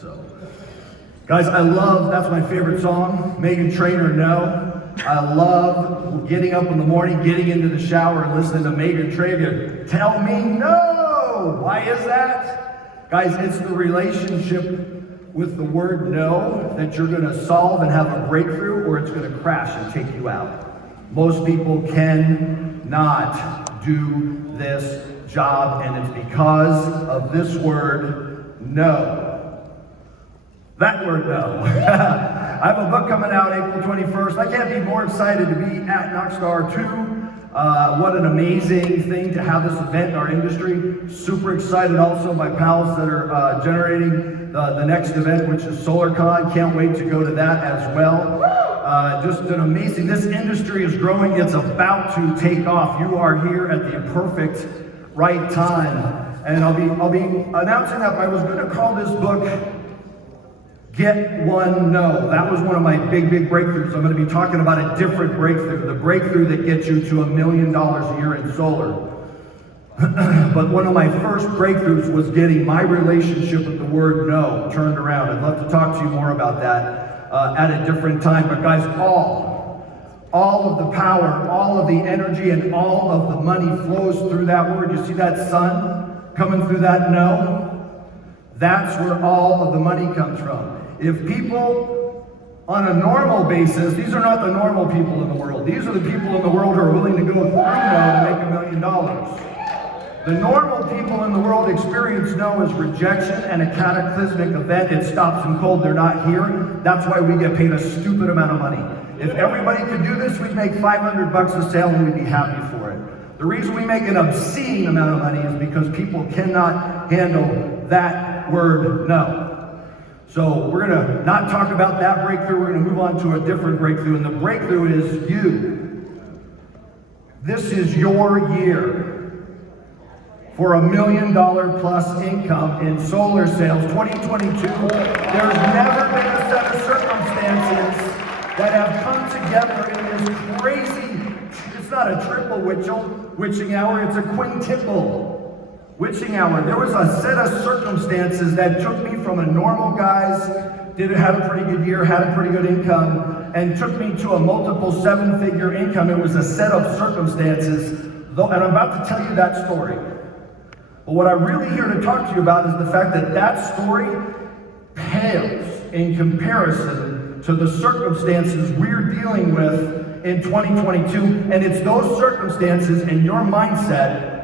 So, guys, that's my favorite song, Meghan Trainor, No. I love getting up in the morning, getting into the shower, and listening to Meghan Trainor tell me no. Why is that? Guys, it's the relationship with the word no that you're going to solve and have a breakthrough, or it's going to crash and take you out. Most people cannot do this job, and it's because of this word no. That word no. I have a book coming out April 21st. I can't be more excited to be at Knockstar 2. What an amazing thing to have this event in our industry. Super excited also, my pals that are generating the next event, which is SolarCon. Can't wait to go to that as well. Just an amazing, this industry is growing. It's about to take off. You are here at the perfect right time. And I'll be announcing that I was going to call this book Get One No. That was one of my big breakthroughs. I'm going to be talking about a different breakthrough, the breakthrough that gets you to $1 million a year in solar. But one of my first breakthroughs was getting my relationship with the word no turned around. I'd love to talk to you more about that at a different time. But guys, all of the power, all of the energy, and all of the money flows through that word. You see that sun coming through that no? That's where all of the money comes from. If people on a normal basis, these are not the normal people in the world. These are the people in the world who are willing to go through no to make $1 million. The normal people in the world experience no as rejection and a cataclysmic event. It stops them cold. They're not here. That's why we get paid a stupid amount of money. If everybody could do this, we'd make $500 a sale and we'd be happy for it. The reason we make an obscene amount of money is because people cannot handle that word no. So we're going to not talk about that breakthrough. We're going to move on to a different breakthrough. And the breakthrough is you. This is your year for $1 million plus income in solar sales. 2022, there's never been a set of circumstances that have come together in this crazy, it's not a triple witching hour, it's a quintuple witching hour. There was a set of circumstances that took me from a normal guy's, had a pretty good year, had a pretty good income, and took me to a multiple seven-figure income. It was a set of circumstances, and I'm about to tell you that story. But what I'm really here to talk to you about is the fact that that story pales in comparison to the circumstances we're dealing with in 2022, and it's those circumstances and your mindset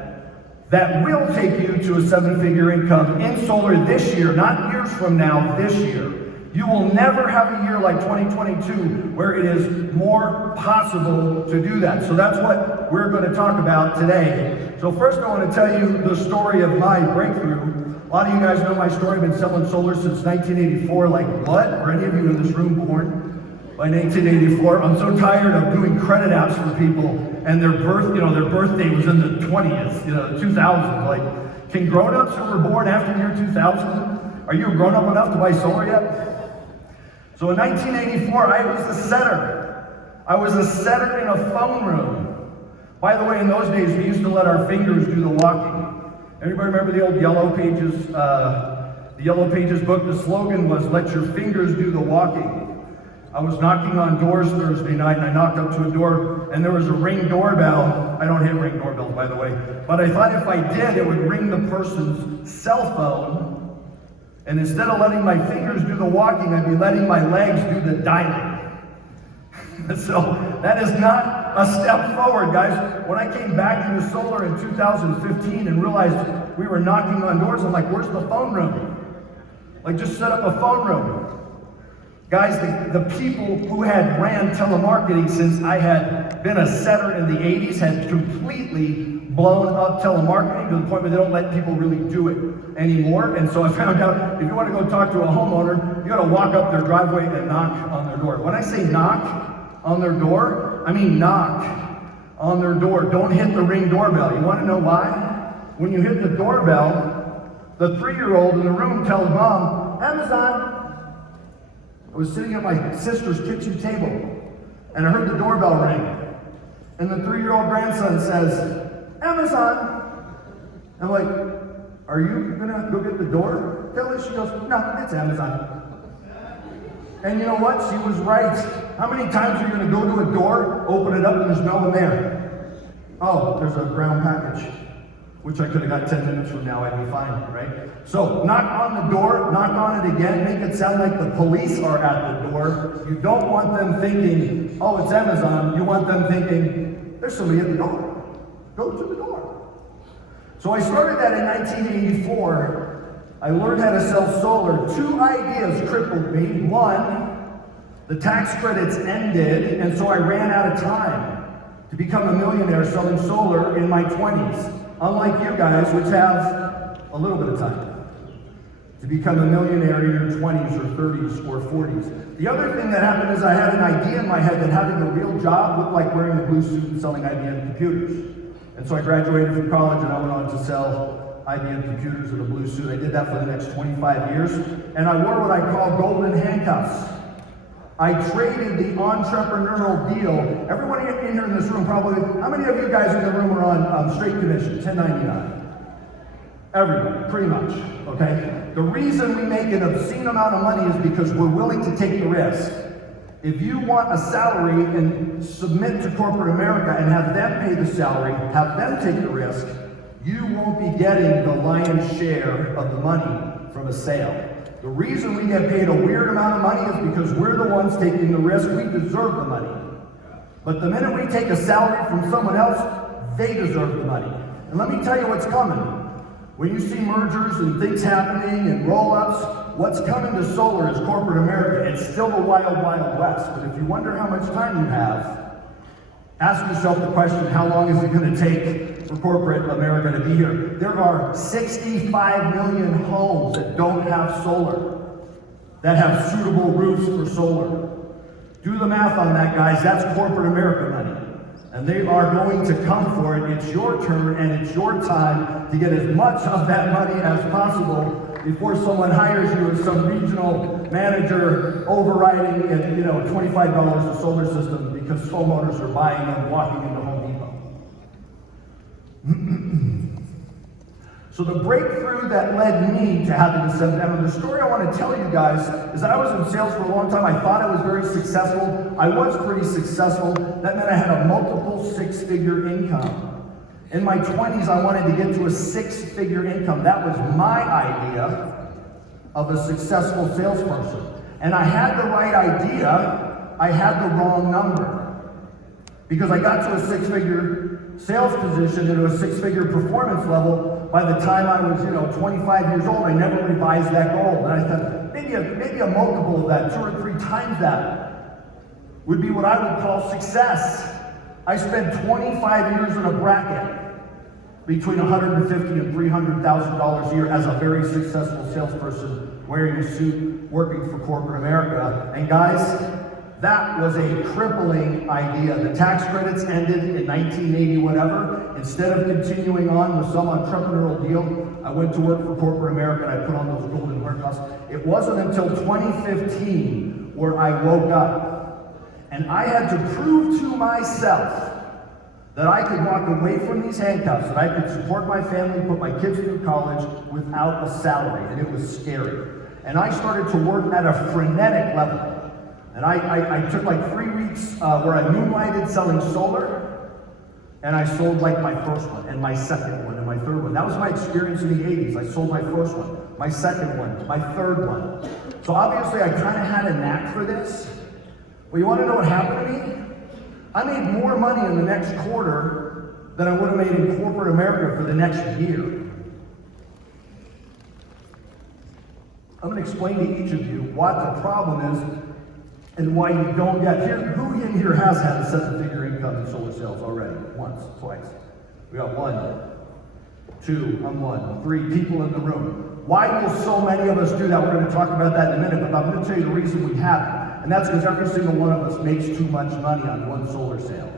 that will take you to a seven-figure income in solar this year, not years from now, this year. You will never have a year like 2022 where it is more possible to do that. So that's what we're going to talk about today. So first I want to tell you the story of my breakthrough. A lot of you guys know my story. I've been selling solar since 1984. Like what? Are any of you in this room born by 1984? I'm so tired of doing credit apps for people and their birthday was in the 20s, 2000. Like, can grown-ups who were born after the year 2000, are you grown up enough to buy solar yet? So in 1984, I was a setter. I was a setter in a phone room. By the way, in those days, we used to let our fingers do the walking. Everybody remember the old Yellow Pages, the Yellow Pages book? The slogan was, "Let your fingers do the walking." I was knocking on doors Thursday night, and I knocked up to a door, and there was a Ring doorbell. I don't hit Ring doorbells, by the way, but I thought if I did, it would ring the person's cell phone, and instead of letting my fingers do the walking, I'd be letting my legs do the dialing. So that is not a step forward, guys. When I came back into solar in 2015 and realized we were knocking on doors, I'm like, where's the phone room? Like, just set up a phone room. Guys, the people who had ran telemarketing since I had been a setter in the 80s had completely blown up telemarketing to the point where they don't let people really do it anymore. And so I found out if you want to go talk to a homeowner, you got to walk up their driveway and knock on their door. When I say knock on their door, I mean knock on their door. Don't hit the Ring doorbell. You want to know why? When you hit the doorbell, the 3-year-old in the room tells mom, "Amazon." I was sitting at my sister's kitchen table, and I heard the doorbell ring. And the 3-year-old grandson says, "Amazon." I'm like, "Are you gonna go get the door?" Billy? She goes, no, it's Amazon. And you know what? She was right. How many times are you going to go to a door, open it up, and there's no one there? Oh, there's a brown package, which I could have got 10 minutes from now. I'd be fine, right? So knock on the door, knock on it again, make it sound like the police are at the door. You don't want them thinking, oh, it's Amazon. You want them thinking, there's somebody at the door. Go to the door. So I started that in 1984. I learned how to sell solar. Two ideas crippled me. One, the tax credits ended, and so I ran out of time to become a millionaire selling solar in my 20s. Unlike you guys, which have a little bit of time to become a millionaire in your 20s or 30s or 40s. The other thing that happened is I had an idea in my head that having a real job looked like wearing a blue suit and selling IBM computers. And so I graduated from college and I went on to sell IBM computers in a blue suit. I did that for the next 25 years. And I wore what I call golden handcuffs. I traded the entrepreneurial deal. Everyone in here in this room probably, how many of you guys in the room are on straight commission, 1099? Everyone, pretty much, okay? The reason we make an obscene amount of money is because we're willing to take the risk. If you want a salary and submit to corporate America and have them pay the salary, have them take the risk, you won't be getting the lion's share of the money from a sale. The reason we get paid a weird amount of money is because we're the ones taking the risk. We deserve the money. But the minute we take a salary from someone else, they deserve the money. And let me tell you what's coming. When you see mergers and things happening and roll-ups, what's coming to solar is corporate America. It's still the wild, wild west. But if you wonder how much time you have, ask yourself the question, how long is it going to take for corporate America to be here? There are 65 million homes that don't have solar, that have suitable roofs for solar. Do the math on that, guys. That's corporate America money. And they are going to come for it. It's your turn and it's your time to get as much of that money as possible before someone hires you as some regional manager overriding at, $25 a solar system because homeowners are buying them walking into Home Depot. So the breakthrough that led me to having to send them, and the story I want to tell you guys is that I was in sales for a long time. I thought I was very successful. I was pretty successful. That meant I had a multiple six-figure income. In my 20s, I wanted to get to a six-figure income. That was my idea of a successful salesperson. And I had the right idea, I had the wrong number. Because I got to a six-figure sales position and a six-figure performance level by the time I was, 25 years old. I never revised that goal. And I thought, maybe a multiple of that, 2 or 3 times that, would be what I would call success. I spent 25 years in a bracket between $150,000 and $300,000 a year as a very successful salesperson, wearing a suit, working for corporate America. And guys, that was a crippling idea. The tax credits ended in 1980, whatever. Instead of continuing on with some entrepreneurial deal, I went to work for corporate America and I put on those golden haircuts. It wasn't until 2015 where I woke up and I had to prove to myself that I could walk away from these handcuffs, that I could support my family, put my kids through college without a salary, and it was scary. And I started to work at a frenetic level. And I took like 3 weeks where I moonlighted selling solar, and I sold like my first one, and my second one, and my third one. That was my experience in the 80s. I sold my first one, my second one, my third one. So obviously I kind of had a knack for this. Well, you want to know what happened to me? I made more money in the next quarter than I would have made in corporate America for the next year. I'm going to explain to each of you what the problem is and why you don't get here. Who in here has had a 7-figure income in solar sales already? Once, twice. We got 1, 2, I'm 1, 3 people in the room. Why will so many of us do that? We're going to talk about that in a minute, but I'm going to tell you the reason we haven't. And that's because every single one of us makes too much money on one solar sale.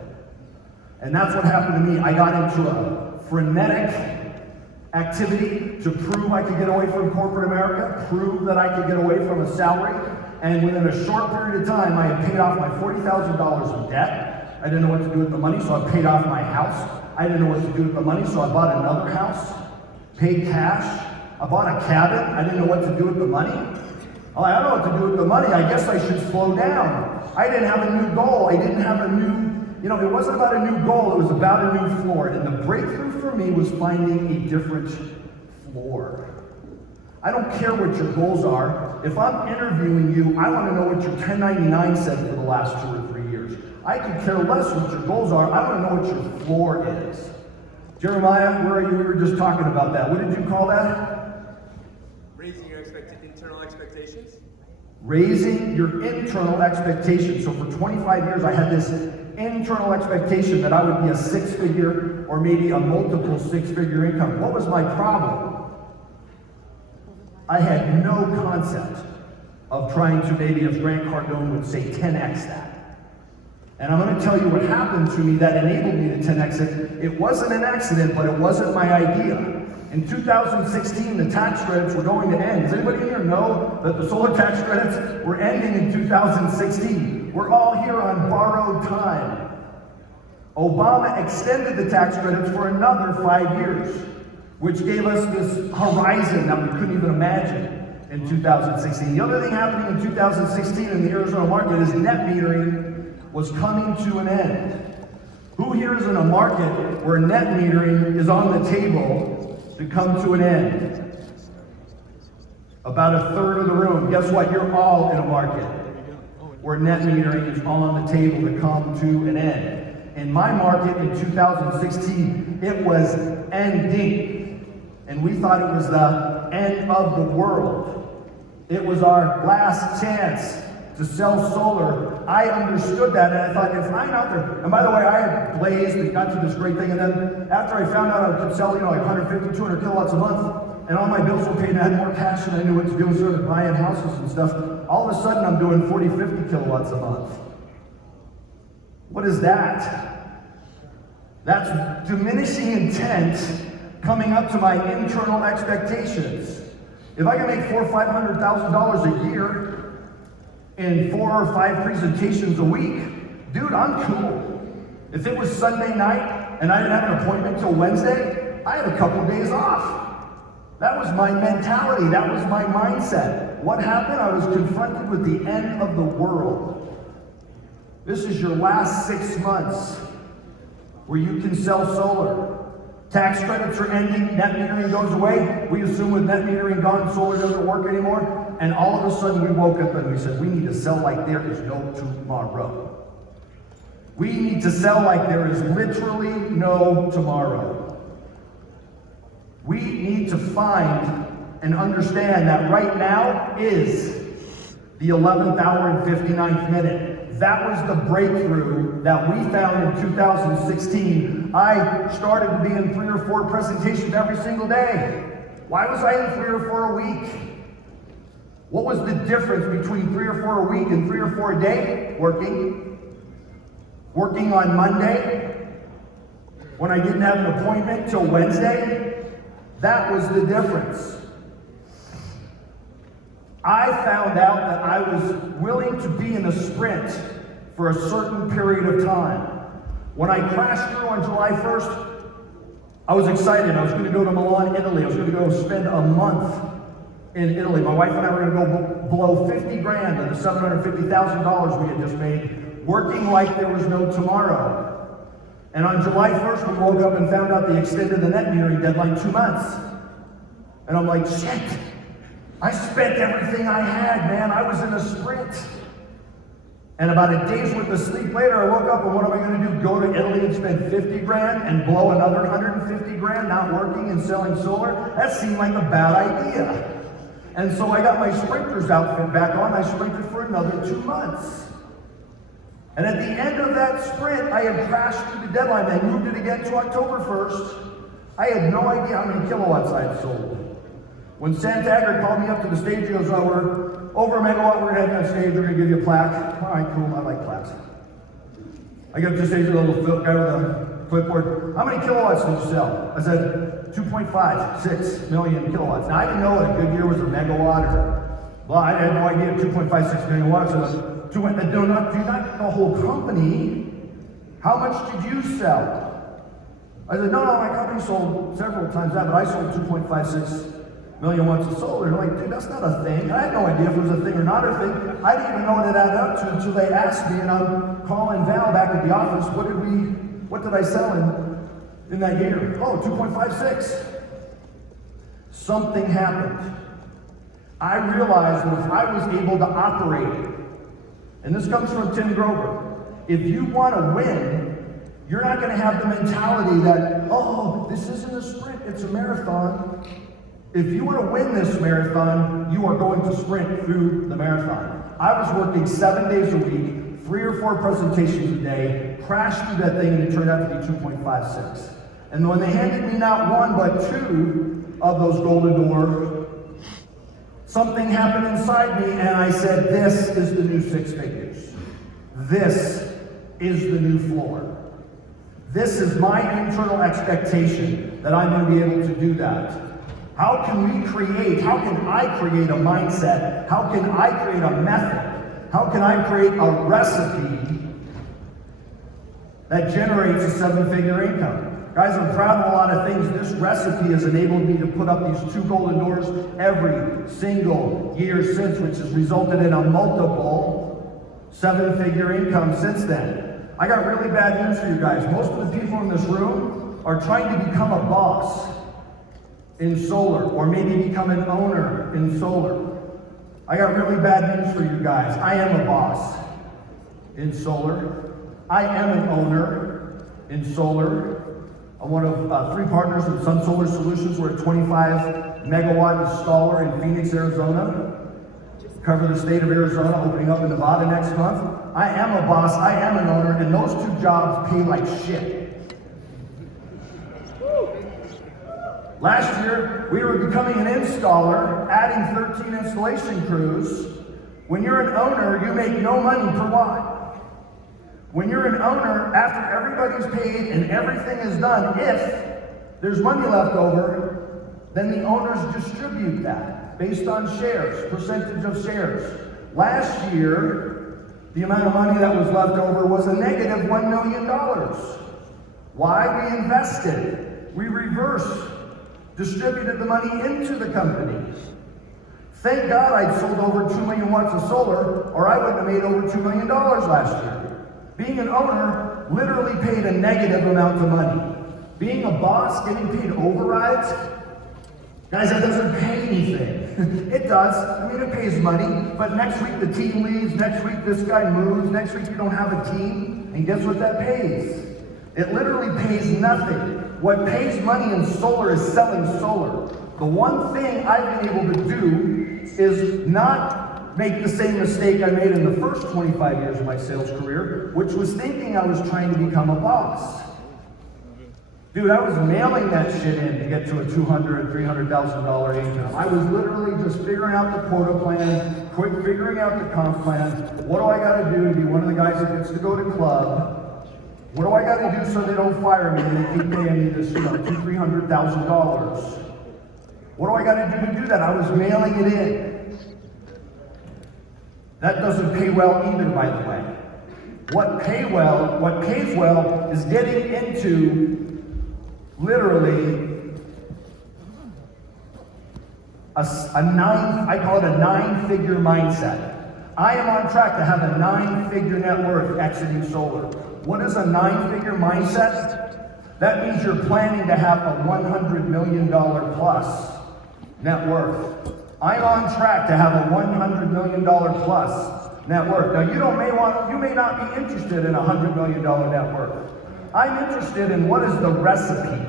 And that's what happened to me. I got into a frenetic activity to prove I could get away from corporate America, prove that I could get away from a salary. And within a short period of time, I had paid off my $40,000 of debt. I didn't know what to do with the money, so I paid off my house. I didn't know what to do with the money, so I bought another house, paid cash, I bought a cabin. I didn't know what to do with the money. I'm like, I don't know what to do with the money. I guess I should slow down. I didn't have a new goal. I didn't have a new, it wasn't about a new goal. It was about a new floor. And the breakthrough for me was finding a different floor. I don't care what your goals are. If I'm interviewing you, I want to know what your 1099 said for the last 2 or 3 years. I could care less what your goals are. I want to know what your floor is. Jeremiah, where are you? We were just talking about that. What did you call that? Raising your internal expectations. Raising your internal expectations. So for 25 years, I had this internal expectation that I would be a 6-figure or maybe a multiple 6-figure income. What was my problem? I had no concept of trying to, maybe as Grant Cardone would say, 10x that. And I'm going to tell you what happened to me that enabled me to 10x it. It wasn't an accident, but it wasn't my idea. In 2016, the tax credits were going to end. Does anybody here know that the solar tax credits were ending in 2016? We're all here on borrowed time. Obama extended the tax credits for another 5 years, which gave us this horizon that we couldn't even imagine in 2016. The other thing happening in 2016 in the Arizona market is net metering was coming to an end. Who here is in a market where net metering is on the table to come to an end? About a third of the room. Guess what? You're all in a market where net metering is on the table to come to an end. In my market in 2016, it was ending. And we thought it was the end of the world. It was our last chance to sell solar. I understood that, and I thought, if I'm out there, and by the way, I had blazed and got to this great thing, and then after I found out I could sell, like 150, 200 kilowatts a month, and all my bills were paid, and I had more cash than I knew what to do, and started buying houses and stuff, all of a sudden I'm doing 40, 50 kilowatts a month. What is that? That's diminishing intent coming up to my internal expectations. If I can make $400,000 or $500,000 a year in 4 or 5 presentations a week, dude, I'm cool. If it was Sunday night and I didn't have an appointment till Wednesday, I had a couple days off. That was my mentality. That was my mindset. What happened? I was confronted with the end of the world. This is your last 6 months where you can sell solar. Tax credits are ending, net metering goes away. We assume with net metering gone, solar doesn't work anymore. And all of a sudden we woke up and we said, we need to sell like there is no tomorrow. We need to sell like there is literally no tomorrow. We need to find and understand that right now is the 11th hour and 59th minute. That was the breakthrough that we found in 2016. I started to be in 3 or 4 presentations every single day. Why was I in 3 or 4 a week? What was the difference between 3 or 4 a week and 3 or 4 a day? Working. Working on Monday, when I didn't have an appointment till Wednesday. That was the difference. I found out that I was willing to be in a sprint for a certain period of time. When I crashed through on July 1st, I was excited. I was going to go to Milan, Italy. I was going to go spend a month in Italy. My wife and I were going to go blow 50 grand of the $750,000 we had just made, working like there was no tomorrow. And on July 1st, we woke up and found out they extended the net metering deadline 2 months. And I'm like, shit. I spent everything I had, man. I was in a sprint. And about a day's worth of sleep later, I woke up and what am I going to do? Go to Italy and spend 50 grand and blow another 150 grand not working and selling solar? That seemed like a bad idea. And so I got my sprinter's outfit back on. I sprinted for another 2 months. And at the end of that sprint, I had crashed through the deadline. I moved it again to October 1st. I had no idea how many kilowatts I had sold. When Santander called me up to the stage, he goes, oh, we're over a megawatt, we're heading on stage, we're gonna give you a plaque. All right, cool, I like plaques. I get up to the stage with a little guy with a clipboard. How many kilowatts did you sell? I said, 2.56 million kilowatts. Now, I didn't know what a good year was a megawatt or, well, I had no idea 2.56 million watts was, do not the whole company. How much did you sell? I said, no, my company sold several times that, but I sold 2.56 million watts of solar. They're like, dude, that's not a thing. I had no idea if it was a thing or not a thing. I didn't even know what it added up to until they asked me, and I'm calling Val back at the office, what did I sell in that year? Oh, 2.56. Something happened. I realized that if I was able to operate, and this comes from Tim Grover, if you want to win, you're not going to have the mentality that, oh, this isn't a sprint, it's a marathon. If you want to win this marathon, you are going to sprint through the marathon. I was working 7 days a week, 3 or 4 presentations a day, crashed through that thing, and it turned out to be 2.56. And when they handed me not 1, but 2 of those golden doors, something happened inside me, and I said, this is the new 6 figures. This is the new floor. This is my internal expectation that I'm going to be able to do that. How can I create a mindset? How can I create a method? How can I create a recipe that generates a 7-figure income? Guys, I'm proud of a lot of things. This recipe has enabled me to put up these 2 golden doors every single year since, which has resulted in a multiple 7-figure income since then. I got really bad news for you guys. Most of the people in this room are trying to become a boss in solar, or maybe become an owner in solar. I got really bad news for you guys. I am a boss in solar. I am an owner in solar. I'm one of 3 partners with Sun Solar Solutions. We're a 25 megawatt installer in Phoenix, Arizona. Cover the state of Arizona, opening up in Nevada next month. I am a boss, I am an owner, and those 2 jobs pay like shit. Last year, we were becoming an installer, adding 13 installation crews. When you're an owner, you make no money per watt. When you're an owner, after everybody's paid and everything is done, if there's money left over, then the owners distribute that based on shares, percentage of shares. Last year, the amount of money that was left over was a negative $1 million. Why? We invested. We reversed, distributed the money into the company. Thank God I'd sold over 2 million watts of solar, or I wouldn't have made over $2 million last year. Being an owner literally paid a negative amount of money. Being a boss, getting paid overrides, guys, that doesn't pay anything. It does. I mean, it pays money, but next week the team leaves, next week this guy moves, next week you don't have a team, and guess what that pays? It literally pays nothing. What pays money in solar is selling solar. The one thing I've been able to do is not make the same mistake I made in the first 25 years of my sales career, which was thinking I was trying to become a boss. Dude, I was mailing that shit in to get to a $200,000, $300,000 income. I was literally just figuring out the quota plan, figuring out the comp plan. What do I got to do to be one of the guys that gets to go to club? What do I got to do so they don't fire me and they keep paying me this, $200,000, $300,000? What do I got to do that? I was mailing it in. That doesn't pay well either, by the way. What pays well is getting into literally I call it a 9-figure mindset. I am on track to have a 9-figure net worth exiting solar. What is a 9-figure mindset? That means you're planning to have a $100 million plus net worth. I'm on track to have a $100 million plus net worth. Now you may not be interested in a $100 million net worth. I'm interested in what is the recipe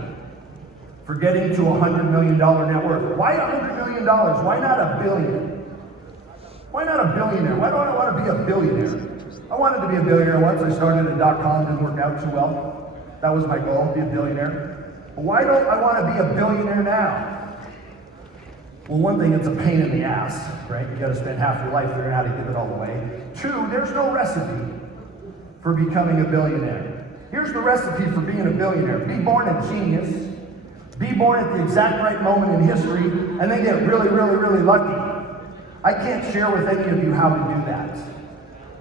for getting to a $100 million net worth. Why $100 million? Why not $1 billion? Why not $1 billionaire? Why do I want to be a billionaire? I wanted to be a billionaire once. I started at .com, didn't work out too well. That was my goal, be a billionaire. But why don't I want to be a billionaire now? Well, one thing, it's a pain in the ass, right? You got to spend half your life figuring out how to give it all away. 2, there's no recipe for becoming a billionaire. Here's the recipe for being a billionaire. Be born a genius. Be born at the exact right moment in history, and then get really, really, really lucky. I can't share with any of you how to do that.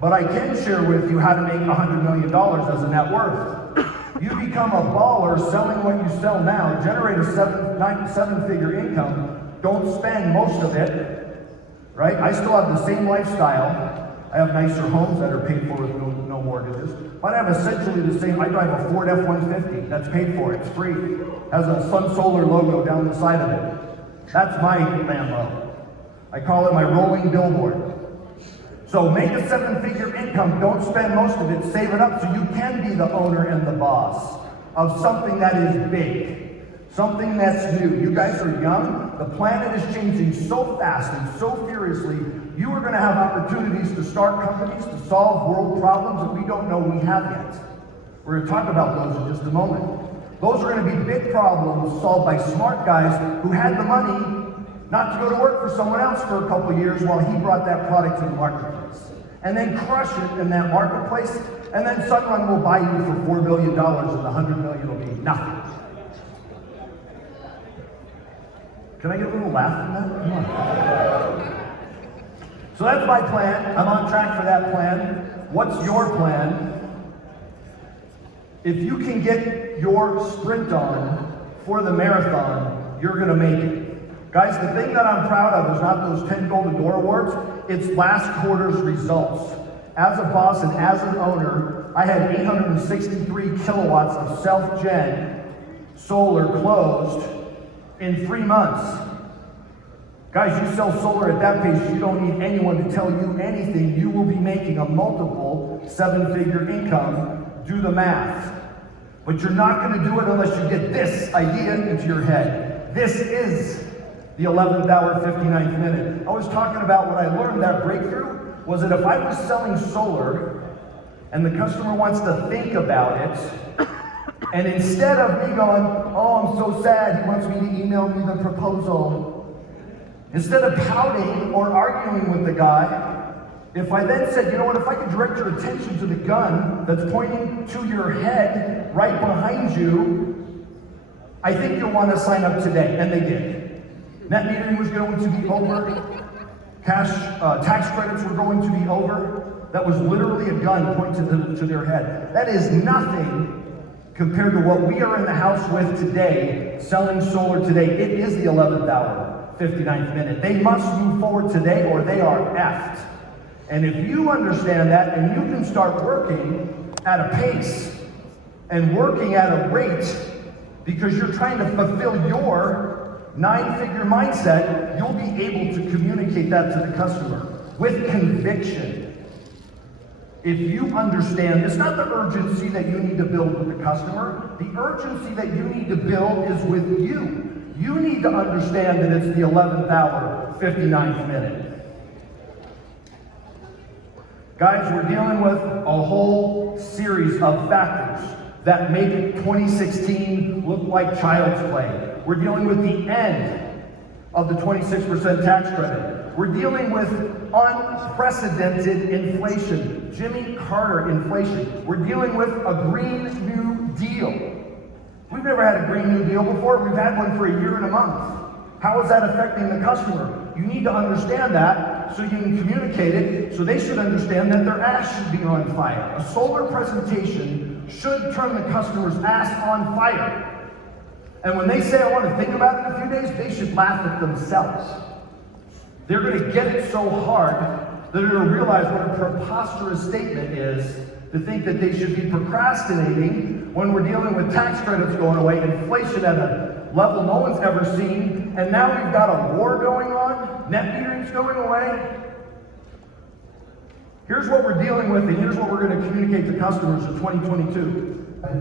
But I can share with you how to make $100 million as a net worth. You become a baller selling what you sell now, generate a 7-figure income, don't spend most of it, right? I still have the same lifestyle. I have nicer homes that are paid for with no mortgages. But I have essentially the same. I drive a Ford F-150 that's paid for. It's free. Has a Sun Solar logo down the side of it. That's my Lambo. I call it my rolling billboard. So make a 7-figure income. Don't spend most of it. Save it up so you can be the owner and the boss of something that is big. Something that's new. You guys are young. The planet is changing so fast and so furiously. You are going to have opportunities to start companies, to solve world problems that we don't know we have yet. We're going to talk about those in just a moment. Those are going to be big problems solved by smart guys who had the money not to go to work for someone else for a couple of years while he brought that product to the marketplace. And then crush it in that marketplace, and then Sunrun will buy you for $4 billion and the $100 million will be nothing. Can I get a little laugh from that? Come on. So that's my plan. I'm on track for that plan. What's your plan? If you can get your sprint on for the marathon, you're going to make it. Guys, the thing that I'm proud of is not those 10 Golden Door Awards, it's last quarter's results. As a boss and as an owner, I had 863 kilowatts of self-gen solar closed in 3 months. Guys, you sell solar at that pace, you don't need anyone to tell you anything. You will be making a multiple 7-figure income. Do the math. But you're not going to do it unless you get this idea into your head. This is the 11th hour, 59th minute. I was talking about what I learned, that breakthrough, was that if I was selling solar and the customer wants to think about it, and instead of me going, oh, I'm so sad, he wants me to email me the proposal, instead of pouting or arguing with the guy, if I then said, you know what, if I could direct your attention to the gun that's pointing to your head right behind you, I think you'll want to sign up today. And they did. Net metering was going to be over. Tax credits were going to be over. That was literally a gun pointed to their head. That is nothing compared to what we are in the house with today, selling solar today. It is the 11th hour, 59th minute. They must move forward today or they are effed. And if you understand that and you can start working at a pace and working at a rate because you're trying to fulfill your 9-figure mindset, you'll be able to communicate that to the customer with conviction. If you understand, it's not the urgency that you need to build with the customer. The urgency that you need to build is with you. You need to understand that it's the 11th hour, 59th minute. Guys, we're dealing with a whole series of factors that make 2016 look like child's play. We're dealing with the end of the 26% tax credit. We're dealing with unprecedented inflation, Jimmy Carter inflation. We're dealing with a Green New Deal. We've never had a Green New Deal before. We've had one for a year and a month. How is that affecting the customer? You need to understand that so you can communicate it, so they should understand that their ass should be on fire. A solar presentation should turn the customer's ass on fire. And when they say, I want to think about it in a few days, they should laugh at themselves. They're going to get it so hard that they're going to realize what a preposterous statement is to think that they should be procrastinating when we're dealing with tax credits going away, inflation at a level no one's ever seen, and now we've got a war going on, net metering's going away. Here's what we're dealing with, and here's what we're going to communicate to customers in 2022.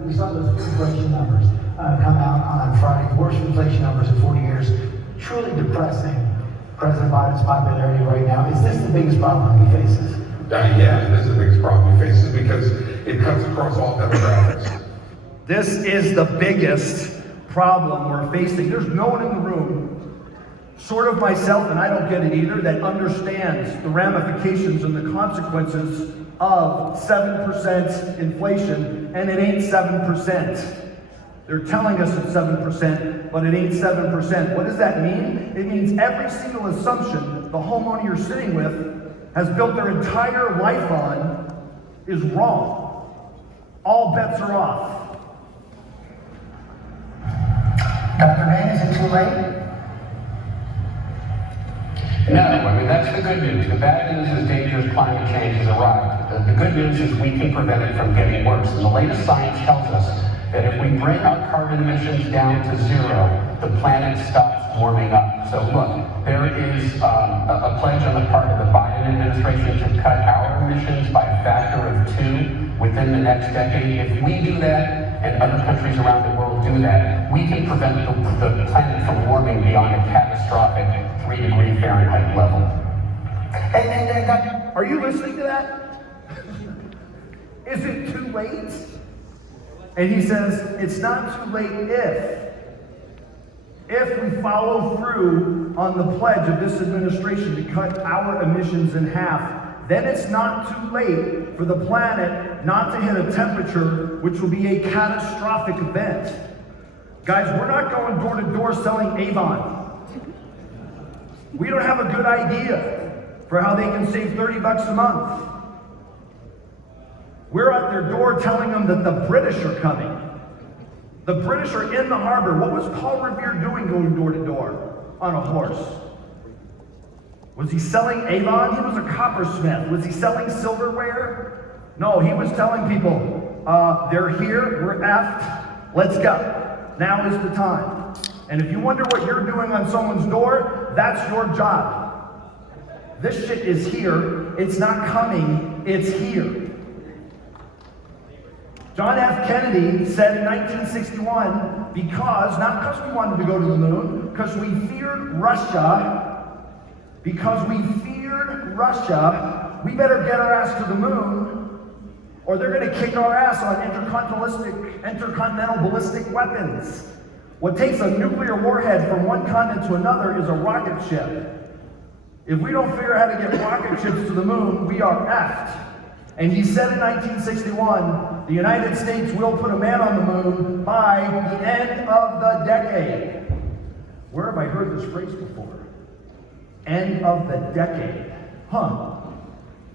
We saw those inflation numbers come out on Friday, worst inflation numbers in 40 years. Truly depressing. President Biden's popularity right now. Is this the biggest problem he faces? Yeah, this is the biggest problem he faces because it cuts across all demographics. This is the biggest problem we're facing. There's no one in the room, short of myself, and I don't get it either, that understands the ramifications and the consequences of 7% inflation, and it ain't 7%. They're telling us it's 7%, but it ain't 7%. What does that mean? It means every single assumption the homeowner you're sitting with has built their entire life on is wrong. All bets are off. Dr. Van, is it too late? No, I mean, that's the good news. The bad news is dangerous climate change has arrived. The good news is we can prevent it from getting worse. And the latest science tells us that if we bring our carbon emissions down to zero, the planet stops warming up. So look, there is a pledge on the part of the Biden administration to cut our emissions by a factor of 2 within the next decade. If we do that, and other countries around the world do that, we can prevent the planet from warming beyond a catastrophic 3-degree Fahrenheit level. Are you listening to that? Is it too late? And he says, it's not too late if we follow through on the pledge of this administration to cut our emissions in half, then it's not too late for the planet not to hit a temperature which will be a catastrophic event. Guys, we're not going door to door selling Avon. We don't have a good idea for how they can save $30 a month. We're at their door telling them that the British are coming. The British are in the harbor. What was Paul Revere doing going door to door on a horse? Was he selling Avon? He was a coppersmith. Was he selling silverware? No, he was telling people, they're here, we're effed, let's go. Now is the time. And if you wonder what you're doing on someone's door, that's your job. This shit is here. It's not coming, it's here. John F. Kennedy said in 1961, not because we wanted to go to the moon, because we feared Russia, we better get our ass to the moon, or they're going to kick our ass on intercontinental ballistic weapons. What takes a nuclear warhead from one continent to another is a rocket ship. If we don't figure out how to get rocket ships to the moon, we are effed. And he said in 1961, the United States will put a man on the moon by the end of the decade. Where have I heard this phrase before? End of the decade. Huh.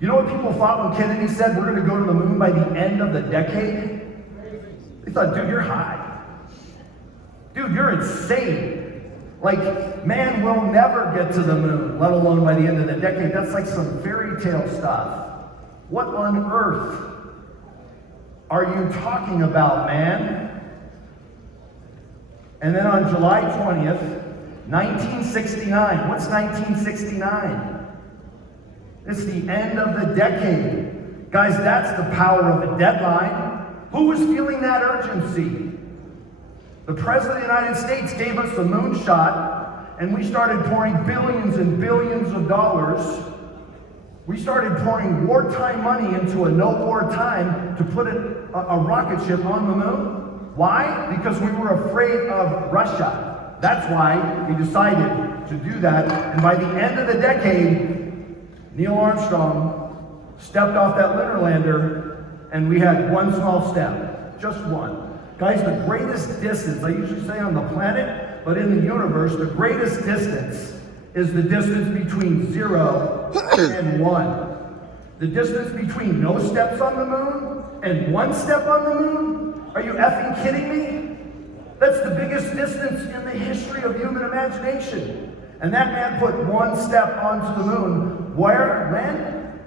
You know what people thought when Kennedy said we're going to go to the moon by the end of the decade? They thought, dude, you're high. Dude, you're insane. Like, man will never get to the moon, let alone by the end of the decade. That's like some fairy tale stuff. What on earth are you talking about, man? And then on July 20th, 1969. What's 1969? It's the end of the decade. Guys, that's the power of a deadline. Who was feeling that urgency? The President of the United States gave us the moonshot, and we started pouring billions and billions of dollars. We started pouring wartime money into a no-war time to put a rocket ship on the moon. Why? Because we were afraid of Russia. That's why we decided to do that. And by the end of the decade, Neil Armstrong stepped off that lunar lander, and we had one small step, just one. Guys, the greatest distance, I usually say on the planet, but in the universe, the greatest distance is the distance between 0 and 1. The distance between no steps on the moon and 1 step on the moon? Are you effing kidding me? That's the biggest distance in the history of human imagination. And that man put 1 step onto the moon. Where? When?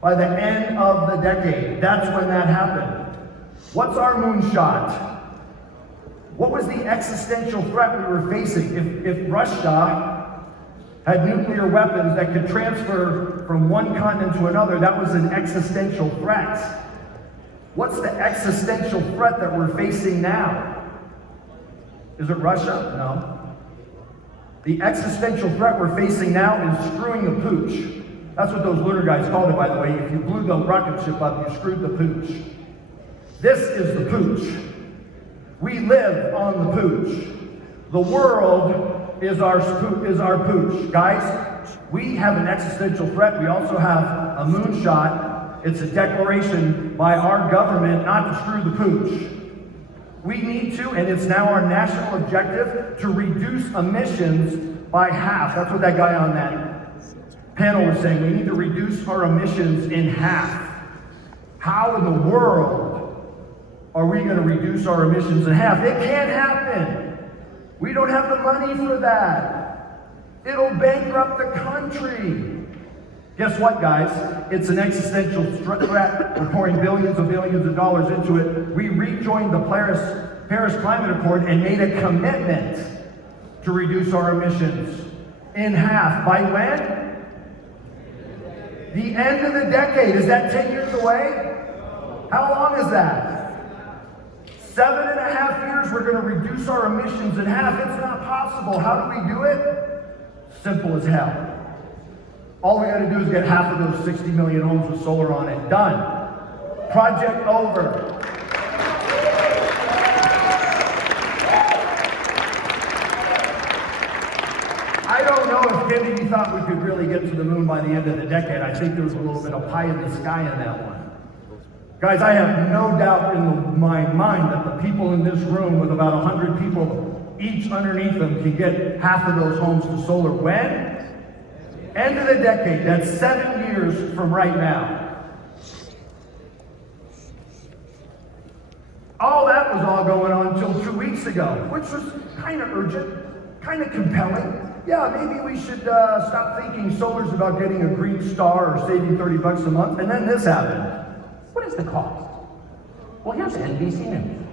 By the end of the decade. That's when that happened. What's our moonshot? What was the existential threat we were facing? If Russia had nuclear weapons that could transfer from one continent to another, that was an existential threat. What's the existential threat that we're facing now? Is it Russia? No. The existential threat we're facing now is screwing the pooch. That's what those lunar guys called it, by the way. If you blew the rocket ship up, you screwed the pooch. This is the pooch. We live on the pooch. The world is our pooch. Guys, we have an existential threat. We also have a moonshot. It's a declaration by our government not to screw the pooch. We need to, and it's now our national objective, to reduce emissions by half. That's what that guy on that panel was saying. We need to reduce our emissions in half. How in the world are we going to reduce our emissions in half? It can't happen. We don't have the money for that. It'll bankrupt the country. Guess what, guys? It's an existential threat. We're pouring billions of dollars into it. We rejoined the Paris Climate Accord and made a commitment to reduce our emissions in half. By when? The end of the decade. Is that 10 years away? How long is that? 7.5 years, we're going to reduce our emissions in half. It's not possible. How do we do it? Simple as hell. All we got to do is get half of those 60 million homes with solar on it. Done. Project over. I don't know if Kennedy thought we could really get to the moon by the end of the decade. I think there was a little bit of pie in the sky in that one. Guys, I have no doubt in my mind that the people in this room, with about 100 people each underneath them, can get half of those homes to solar. When? End of the decade. That's 7 years from right now. All that was all going on until 2 weeks ago, which was kind of urgent, kind of compelling. Yeah, maybe we should stop thinking solar's about getting a green star or saving $30 a month. And then this happened. What is the cost? Well, here's NBC News.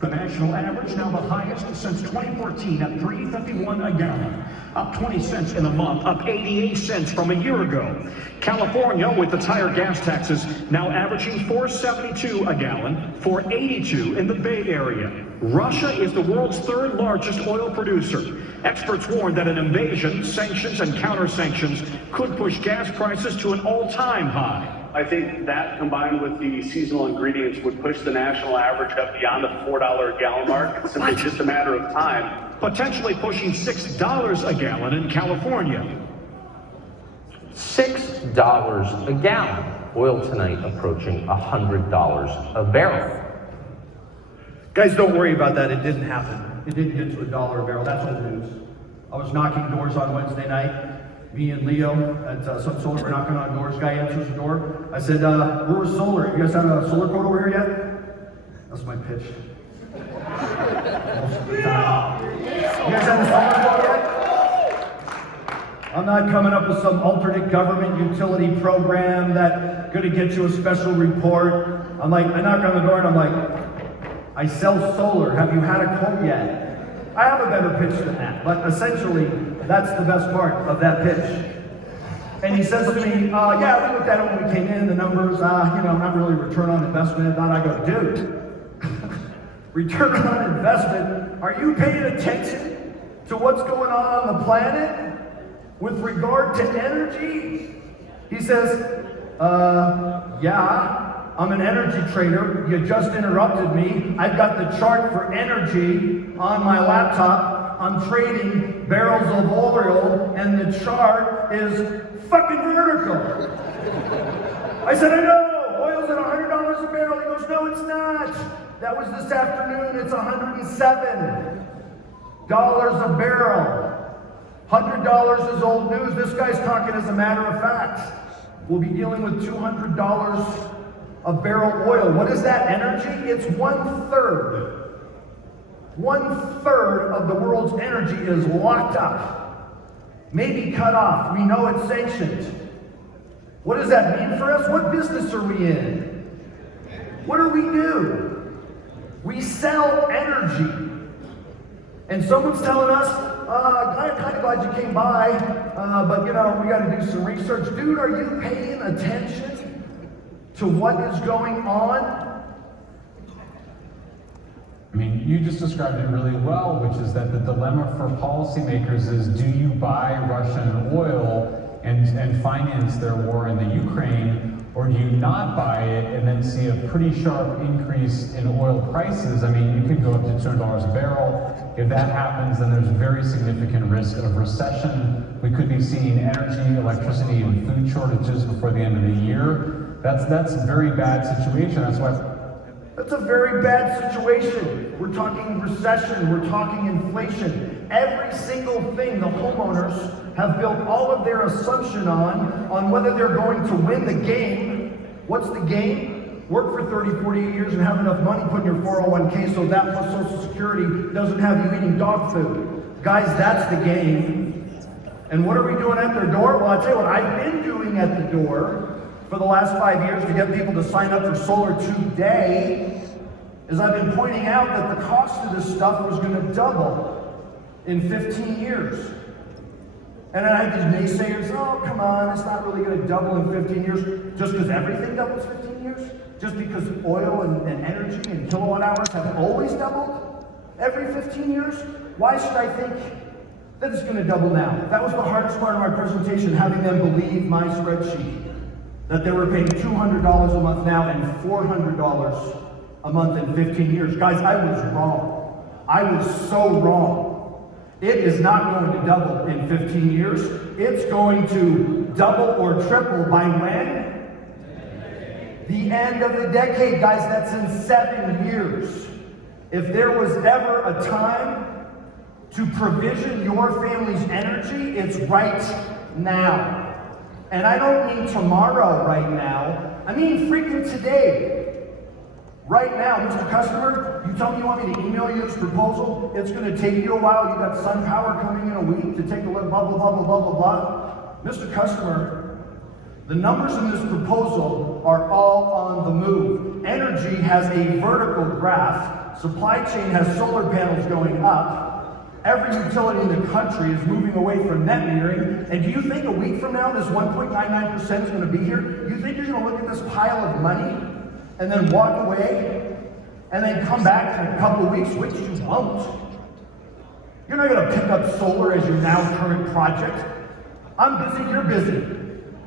The national average now the highest since 2014 at $3.51 a gallon, up 20 cents in a month, up 88 cents from a year ago. California, with its higher gas taxes, now averaging $4.72 a gallon, $4.82 in the Bay Area. Russia is the world's third largest oil producer. Experts warn that an invasion, sanctions, and counter-sanctions could push gas prices to an all-time high. I think that, combined with the seasonal ingredients, would push the national average up beyond the $4 a gallon mark. It's simply just a matter of time. Potentially pushing $6 a gallon in California. $6 a gallon. Oil tonight approaching $100 a barrel. Guys, don't worry about that. It didn't happen. It didn't get to $1 a barrel. That's old news. I was knocking doors on Wednesday night. Me and Leo at Sun Solar were knocking on doors. Guy answers the door. I said, we're solar. You guys have a solar quote over here yet? That's my pitch. Most of the time. You guys have a solar quote yet? I'm not coming up with some alternate government utility program that's gonna get you a special report. I'm like, I knock on the door and I'm like, I sell solar. Have you had a quote yet? I have a better pitch than that, but essentially, that's the best part of that pitch. And he says to me, yeah, we looked at it when we came in, the numbers, not really return on investment. And I go, dude, return on investment? Are you paying attention to what's going on the planet with regard to energy? He says, yeah. I'm an energy trader. You just interrupted me. I've got the chart for energy on my laptop. I'm trading barrels of oil, and the chart is fucking vertical. I said, I know. Oil's at $100 a barrel. He goes, no, it's not. That was this afternoon. It's $107 a barrel. $100 is old news. This guy's talking as a matter of fact. We'll be dealing with $200 a barrel oil. What is that energy? It's 1/3. 1/3 of the world's energy is locked up, maybe cut off. We know it's sanctioned. What does that mean for us? What business are we in? What do we do? We sell energy. And someone's telling us, I'm kind of glad you came by, but we got to do some research. Dude, are you paying attention to what is going on? I mean, you just described it really well, which is that the dilemma for policymakers is, do you buy Russian oil and finance their war in the Ukraine, or do you not buy it and then see a pretty sharp increase in oil prices? I mean, you could go up to $200 a barrel. If that happens, then there's a very significant risk of recession. We could be seeing energy, electricity, and food shortages before the end of the year. That's a very bad situation. That's a very bad situation. We're talking recession, we're talking inflation. Every single thing the homeowners have built all of their assumption on whether they're going to win the game. What's the game? Work for 30, 40 years and have enough money put in your 401k so that plus Social Security doesn't have you eating dog food. Guys, that's the game. And what are we doing at their door? Well, I'll tell you what I've been doing at the door for the last 5 years to get people to sign up for Solar Today is I've been pointing out that the cost of this stuff was going to double in 15 years. And then I had these naysayers, oh, come on, it's not really going to double in 15 years. Just because everything doubles 15 years? Just because oil and energy and kilowatt hours have always doubled every 15 years? Why should I think that it's going to double now? That was the hardest part of my presentation, having them believe my spreadsheet. That they were paying $200 a month now and $400 a month in 15 years. Guys, I was wrong. I was so wrong. It is not going to double in 15 years. It's going to double or triple by when? The end of the decade, guys. That's in 7 years. If there was ever a time to provision your family's energy, it's right now. And I don't mean tomorrow right now. I mean freaking today. Right now, Mr. Customer, you tell me you want me to email you this proposal, it's going to take you a while, you got SunPower coming in a week to take a look, blah, blah, blah, blah, blah, blah, blah. Mr. Customer, the numbers in this proposal are all on the move. Energy has a vertical graph. Supply chain has solar panels going up. Every utility in the country is moving away from net metering. And do you think a week from now this 1.99% is going to be here? You think you're going to look at this pile of money and then walk away, and then come back in a couple of weeks, which you won't? You're not going to pick up solar as your now current project. I'm busy, you're busy.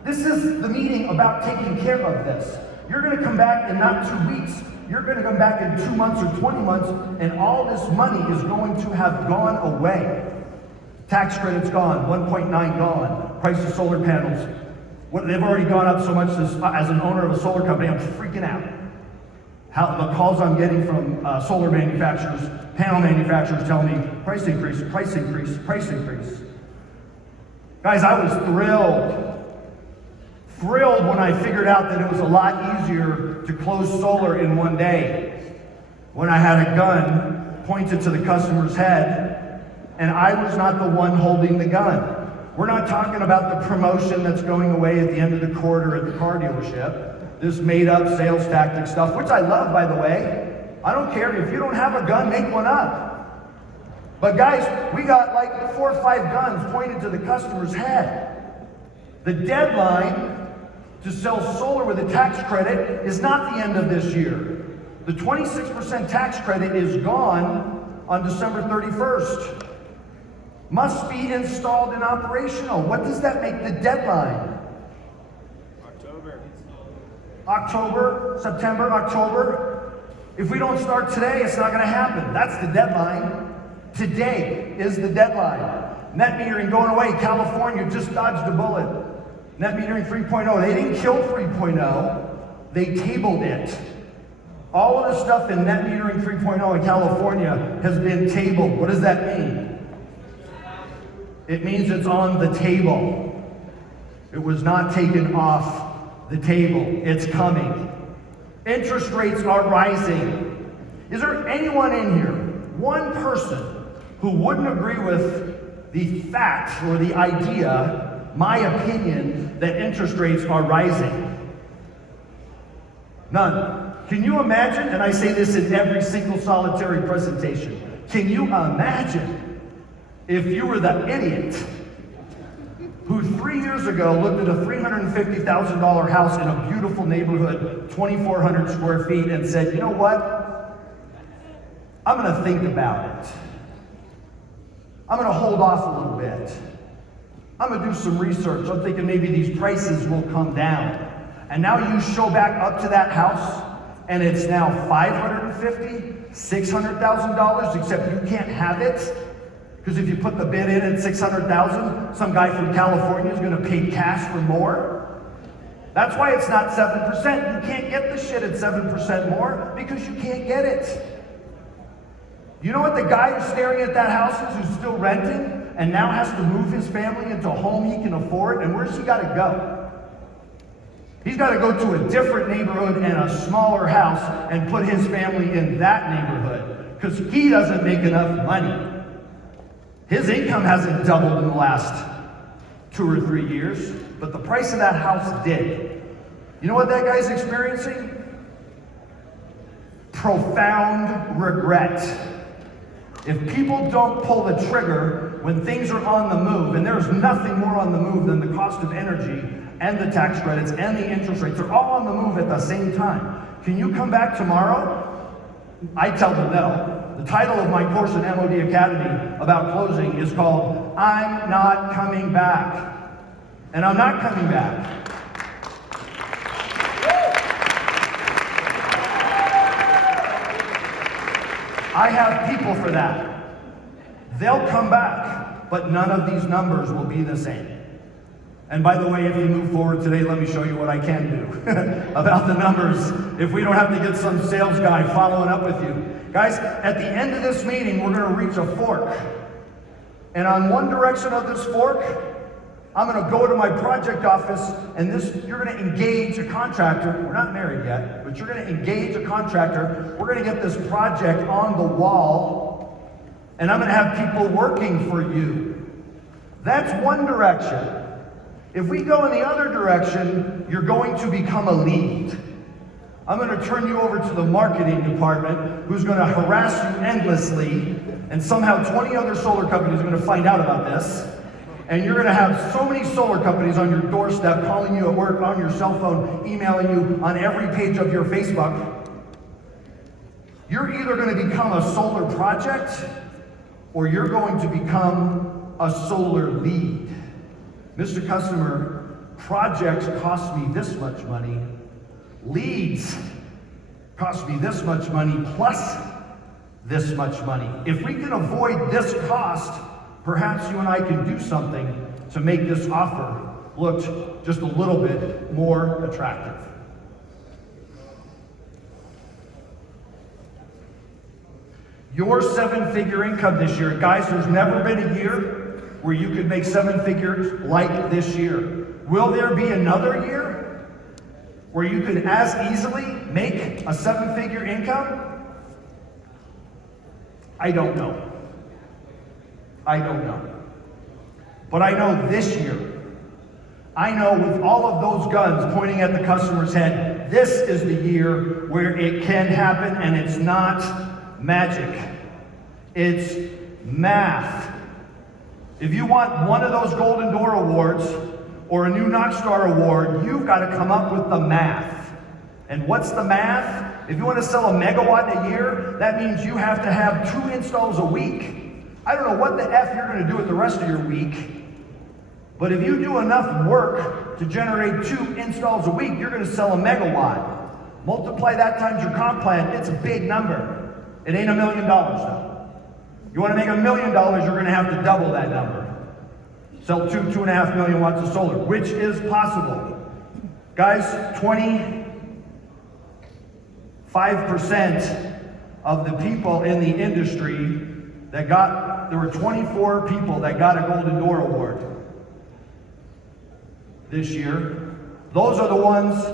This is the meeting about taking care of this. You're going to come back in not 2 weeks. You're going to come back in 2 months or 20 months, and all this money is going to have gone away. Tax credits gone, 1.9 gone, price of solar panels. They've already gone up so much as an owner of a solar company, I'm freaking out. The calls I'm getting from solar manufacturers, panel manufacturers telling me, price increase, price increase, price increase. Guys, I was thrilled when I figured out that it was a lot easier to close solar in one day. When I had a gun pointed to the customer's head, and I was not the one holding the gun. We're not talking about the promotion that's going away at the end of the quarter at the car dealership. This made-up sales tactic stuff, which I love, by the way. I don't care. If you don't have a gun, make one up. But guys, we got like 4 or 5 guns pointed to the customer's head. The deadline to sell solar with a tax credit is not the end of this year. The 26% tax credit is gone on December 31st. Must be installed and operational. What does that make the deadline? October, September, October. If we don't start today, it's not going to happen. That's the deadline. Today is the deadline. Net metering going away. California just dodged a bullet. Net metering 3.0. They didn't kill 3.0. They tabled it. All of the stuff in net metering 3.0 in California has been tabled. What does that mean? It means it's on the table. It was not taken off the table. It's coming. Interest rates are rising. Is there anyone in here, one person, who wouldn't agree with the fact or the idea, my opinion, that interest rates are rising? None. Can you imagine, and I say this in every single solitary presentation, can you imagine if you were the idiot who 3 years ago looked at a $350,000 house in a beautiful neighborhood, 2,400 square feet, and said, you know what? I'm going to think about it. I'm going to hold off a little bit. I'm going to do some research. I'm thinking maybe these prices will come down. And now you show back up to that house, and it's now $550,000, $600,000, except you can't have it. Because if you put the bid in at $600,000, some guy from California is going to pay cash for more. That's why it's not 7%. You can't get the shit at 7% more because you can't get it. You know what the guy who's staring at that house is who's still renting and now has to move his family into a home he can afford? And where's he got to go? He's got to go to a different neighborhood and a smaller house and put his family in that neighborhood because he doesn't make enough money. His income hasn't doubled in the last 2 or 3 years, but the price of that house did. You know what that guy's experiencing? Profound regret. If people don't pull the trigger when things are on the move, and there's nothing more on the move than the cost of energy and the tax credits and the interest rates, they're all on the move at the same time. Can you come back tomorrow? I tell them no. The title of my course at MOD Academy about closing is called I'm Not Coming Back. And I'm not coming back. I have people for that. They'll come back, but none of these numbers will be the same. And by the way, if you move forward today, let me show you what I can do about the numbers if we don't have to get some sales guy following up with you. Guys, at the end of this meeting, we're going to reach a fork. And on one direction of this fork, I'm going to go to my project office, and you're going to engage a contractor. We're not married yet, but you're going to engage a contractor. We're going to get this project on the wall, and I'm going to have people working for you. That's one direction. If we go in the other direction, you're going to become a lead. I'm going to turn you over to the marketing department, who's going to harass you endlessly, and somehow 20 other solar companies are going to find out about this. And you're going to have so many solar companies on your doorstep, calling you at work, on your cell phone, emailing you, on every page of your Facebook. You're either going to become a solar project, or you're going to become a solar lead. Mr. Customer, projects cost me this much money. Leads cost me this much money plus this much money. If we can avoid this cost, perhaps you and I can do something to make this offer look just a little bit more attractive. Your 7-figure income this year, guys, there's never been a year where you could make 7 figures like this year. Will there be another year where you could as easily make a 7-figure income? I don't know. I don't know. But I know this year, I know with all of those guns pointing at the customer's head, this is the year where it can happen, and it's not magic. It's math. If you want one of those Golden Door Awards or a new Knockstar Award, you've got to come up with the math. And what's the math? If you want to sell a megawatt in a year, that means you have to have 2 installs a week. I don't know what the F you're going to do with the rest of your week, but if you do enough work to generate 2 installs a week, you're going to sell a megawatt. Multiply that times your comp plan, it's a big number. It ain't $1 million though. You want to make $1 million, you're going to have to double that number. Sell 2.5 million watts of solar, which is possible. Guys, 25% of the people in the industry there were 24 people that got a Golden Door Award this year. Those are the ones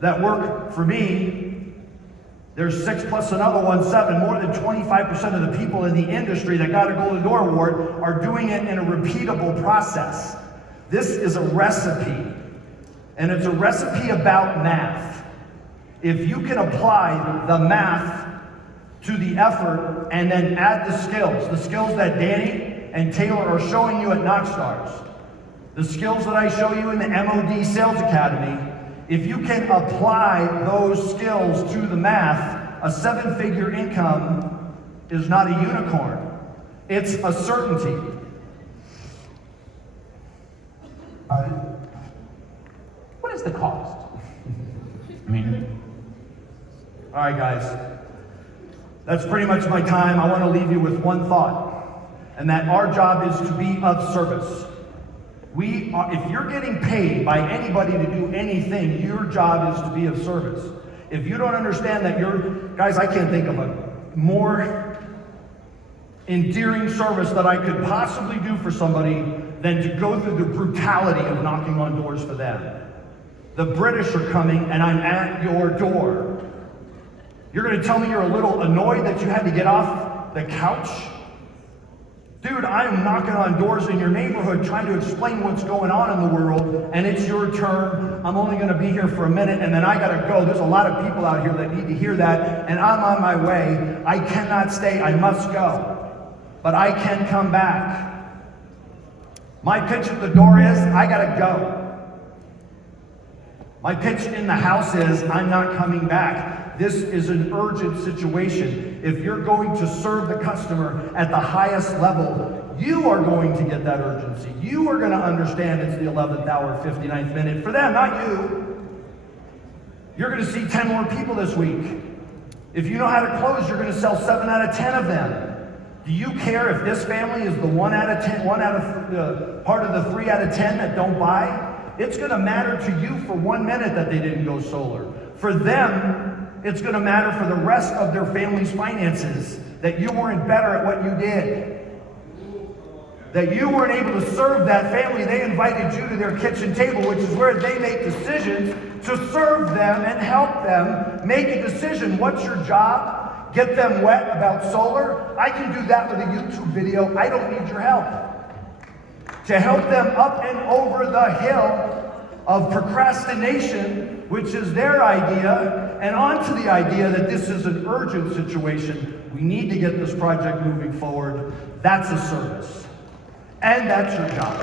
that work for me. There's 6 plus another one, 7. More than 25% of the people in the industry that got a Golden Door Award are doing it in a repeatable process. This is a recipe, and it's a recipe about math. If you can apply the math to the effort and then add the skills that Danny and Taylor are showing you at Knockstars, the skills that I show you in the MOD Sales Academy, if you can apply those skills to the math, a 7-figure income is not a unicorn. It's a certainty. What is the cost? All right, guys. That's pretty much my time. I want to leave you with one thought, and that our job is to be of service. If you're getting paid by anybody to do anything, your job is to be of service. If you don't understand that guys, I can't think of a more endearing service that I could possibly do for somebody than to go through the brutality of knocking on doors for them. The British are coming, and I'm at your door. You're going to tell me you're a little annoyed that you had to get off the couch Dude, I'm knocking on doors in your neighborhood trying to explain what's going on in the world, and it's your turn. I'm only going to be here for a minute, and then I got to go. There's a lot of people out here that need to hear that, and I'm on my way. I cannot stay. I must go. But I can come back. My pitch at the door is, I got to go. My pitch in the house is, I'm not coming back. This is an urgent situation. If you're going to serve the customer at the highest level, you are going to get that urgency. You are going to understand it's the 11th hour, 59th minute. For them, not you. You're going to see 10 more people this week. If you know how to close, you're going to sell 7 out of 10 of them. Do you care if this family is the 1 out of 10, part of the 3 out of 10 that don't buy? It's going to matter to you for 1 minute that they didn't go solar. For them, it's going to matter for the rest of their family's finances that you weren't better at what you did. That you weren't able to serve that family. They invited you to their kitchen table, which is where they make decisions, to serve them and help them make a decision. What's your job? Get them wet about solar? I can do that with a YouTube video. I don't need your help. To help them up and over the hill of procrastination, which is their idea, and onto the idea that this is an urgent situation. We need to get this project moving forward. That's a service. And that's your job.